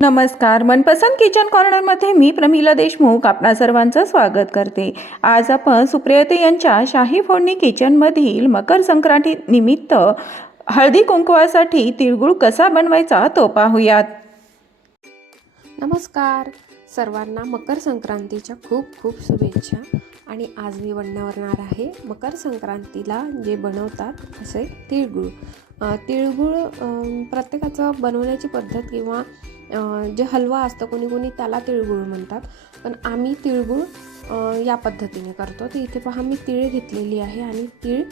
नमस्कार मनपसंत किचन कॉर्नरमध्ये मी प्रमिला देशमुख आपणा सर्वांचं स्वागत करते. आज आपण सुप्रियते यांच्या शाही फोडणी किचनमधील मकर संक्रांती निमित्त हळदी कुंकवासाठी तिळगुळ कसा बनवायचा तो पाहूयात. नमस्कार. सर्वांना मकर संक्रांतीच्या खूप खूप शुभेच्छा. आणि आज मी बनवणार आहे मकर संक्रांतीला जे बनवतात असे तिळगुळ. तिळगुळ प्रत्येकाचं बनवण्याची पद्धत किंवा जे हलवा असतं कोणी कोणी त्याला तिळगुळ म्हणतात. पण आम्ही तिळगुळ या पद्धतीने करतो. तर इथे पहा मी तीळ घेतलेली आहे आणि तीळ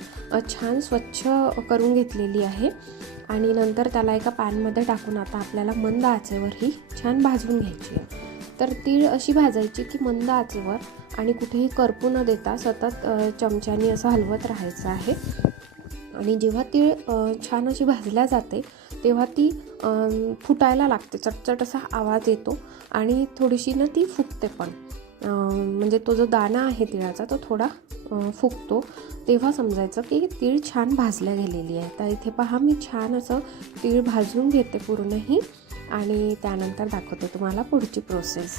छान स्वच्छ करून घेतलेली आहे. आणि नंतर त्याला एका पॅनमध्ये टाकून आता आपल्याला मंद आचेवर ही छान भाजून घ्यायची आहे. तर तीळ अशी भाजायची की मंद आचेवर आणि कुठेही करपू न देता सतत चमच्याने चमच्यानी असं हलवत राहायचं आहे. आणि जेव्हा तीळ छान अशी भाजल्या जाते तेव्हा ती फुटायला लागते. चटचट असा आवाज येतो आणि थोडीशी ना ती फुटते पण. म्हणजे तो जो दाणा आहे तिळाचा तो थोडा फुगतो. तेव्हा समजायचं की तीळ छान भाजल्या गेलेली आहे. तर इथे पहा मी छान असं तीळ भाजून घेते पूर्णही आणि त्यानंतर दाखवते तुम्हाला पुढची प्रोसेस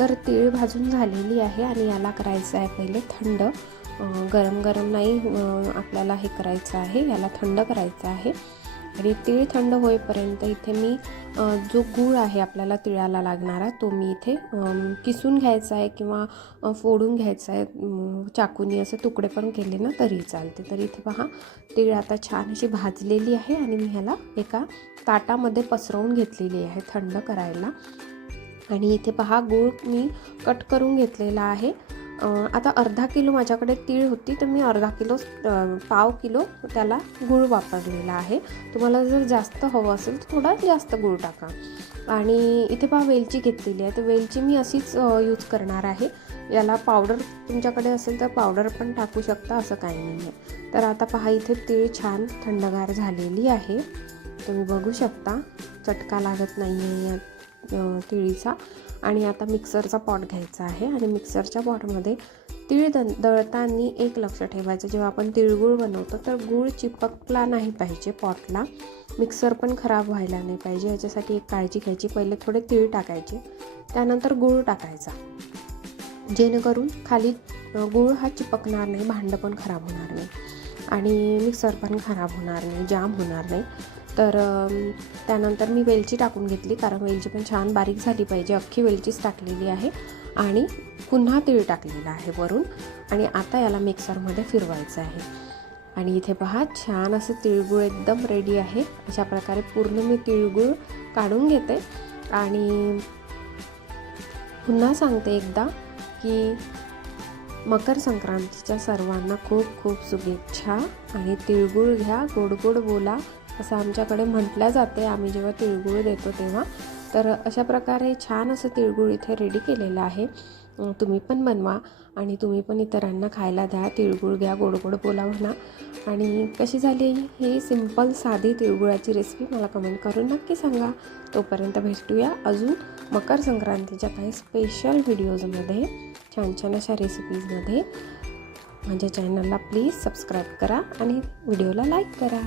तर तीळ भाजून झालेली आहे आणि याला करायचं आहे पहिले थंड. गरम गरम नाही आपल्याला हे करायचं आहे याला थंड करायचं आहे. आणि तीळ थंड होईपर्यंत इथे मी जो गूळ आहे आपल्याला तिळाला लागणारा तो मी इथे किसून घ्यायचा आहे किंवा फोडून घ्यायचा आहे. चाकूनी असे तुकडे पण केले ना तरी चालते. तर इथे पहा तीळ आता छान अशी भाजलेली आहे आणि मी ह्याला एका ताटामध्ये पसरवून घेतलेली आहे थंड करायला. आणि इथे पहा गूळ मी कट करून घेतलेला आहे. आता अर्धा किलो माझ्याकडे तीळ होती तर मी अर्धा किलो पाव किलो त्याला गूळ वापरलेला आहे. तुम्हाला जर जास्त हवं असेल तर थोडा जास्त गूळ टाका. आणि इथे पहा वेलची घेतलेली आहे. तर वेलची मी अशीच यूज करणार आहे. याला पावडर तुमच्याकडे असेल तर पावडर पण टाकू शकता असं काही नाही आहे तर आता पहा इथे तीळ छान थंडगार झालेली आहे. तुम्ही बघू शकता चटका लागत नाही आहे तिळीचा आणि आता मिक्सरचा पॉट घ्यायचा आहे. आणि मिक्सरच्या पॉटमध्ये तीळ द दळताना एक लक्ष ठेवायचं. जेव्हा आपण तिळगुळ बनवतो तर गूळ चिपकला नाही पाहिजे पॉटला. मिक्सर पण खराब व्हायला नाही पाहिजे. याच्यासाठी एक काळजी घ्यायची. पहिले थोडे तीळ टाकायचे. त्यानंतर गूळ टाकायचा. जेणेकरून खाली गूळ हा चिपकणार नाही. भांडं पण खराब होणार नाही. आणि मिक्सर पण खराब होणार नाही. जाम होणार नाही. तर त्यानंतर मी वेलची टाकून घेतली कारण वेलची पण छान बारीक झाली पाहिजे. अख्खी वेलचीच टाकलेली आहे. आणि पुन्हा तीळ टाकलेलं आहे वरून. आणि आता याला मिक्सरमध्ये फिरवायचं आहे. आणि इथे पहा छान असं तिळगुळ एकदम रेडी आहे. अशा प्रकारे पूर्ण मी तिळगुळ काढून घेते. आणि पुन्हा सांगते एकदा की मकर संक्रांतीच्या सर्वांना खूप खूप शुभेच्छा. आणि तिळगुळ घ्या गोड गोड बोला. असं आमच्याकडे म्हटलं जाते. आम्ही जेव्हा तिळगुळ देतो तेव्हा. तर अशा प्रकारे छान असं तिळगुळ इथे रेडी केलेलं आहे. तुम्ही पण बनवा आणि तुम्ही पण इतरांना खायला द्या. तिळगुळ घ्या गोड गोड बोला म्हणा. आणि कशी झाली ही सिंपल साधी तिळगुळाची रेसिपी मला कमेंट करून नक्की सांगा. तोपर्यंत भेटूया अजून मकर संक्रांतीच्या काही स्पेशल व्हिडिओजमध्ये छान छान अशा रेसिपीजमध्ये माझ्या चॅनलला प्लीज सबस्क्राईब करा आणि व्हिडिओला लाईक करा.